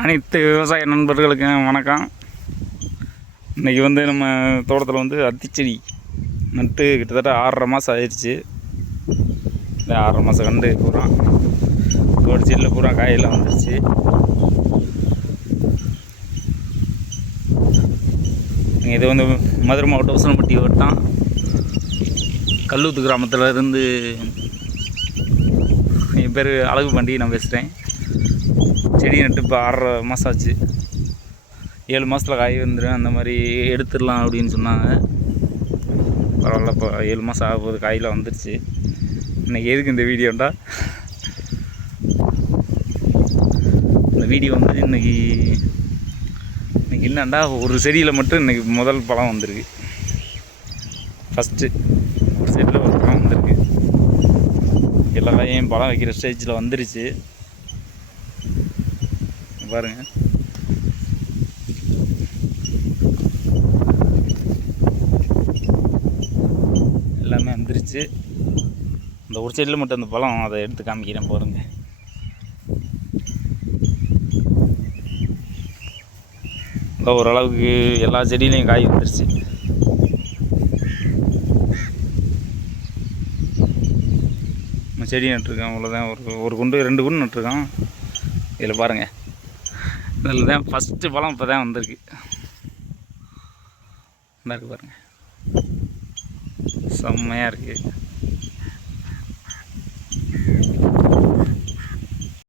அனைத்து விவசாய நண்பர்களுக்கும் வணக்கம். இன்றைக்கி நம்ம தோட்டத்தில் அத்திச்செடி நட்டு கிட்டத்தட்ட 6.5 மாதம் ஆயிடுச்சு. இந்த 6.5 மாதம் கண்டு பூரா ஒரு செடியில் பூரா காயெல்லாம் வந்துடுச்சு. இது மதுரை மாவட்டம் உசனப்பட்டி வட்டம் கல்லூத்து கிராமத்தில் இருந்து என் பேர் அழகு பாண்டி, நான் பேசுகிறேன். செடி நட்டு இப்போ 6.5 மாதம் ஆச்சு. 7 மாதத்தில் காய் வந்துடும், அந்த மாதிரி எடுத்துடலாம் அப்படின்னு சொன்னாங்க. பரவாயில்ல, இப்போ 7 மாதம் ஆகும்போது காயெலாம் வந்துடுச்சு. இன்றைக்கி எதுக்கு இந்த வீடியோண்டா, இந்த வீடியோ இன்றைக்கி என்னண்டா, ஒரு செடியில் மட்டும் இன்றைக்கி முதல் பழம் வந்திருக்கு. ஃபஸ்ட்டு ஒரு செடியில் ஒரு பழம் வந்திருக்கு. எல்லா காயும் பழம் வைக்கிற ஸ்டேஜில் வந்துருச்சு. பாருங்கள், எல்லாமே வந்துருச்சு. இந்த ஒரு சைடில் மட்டும் அந்த பழம், அதை எடுத்து காமிக்கிறேன் பாருங்கள். ஓரளவுக்கு எல்லா செடியிலையும் காய் வந்துருச்சு. செடி நட்டுருக்கேன், அவ்வளோதான். ஒரு குண்டு 2 குண்டு நட்டுருக்கான். இதில் பாருங்கள், இதில் தான் ஃபஸ்ட்டு பழம் இப்போ தான் வந்திருக்கு. நல்லா இருக்குது பாருங்கள், செம்மையாக இருக்குது.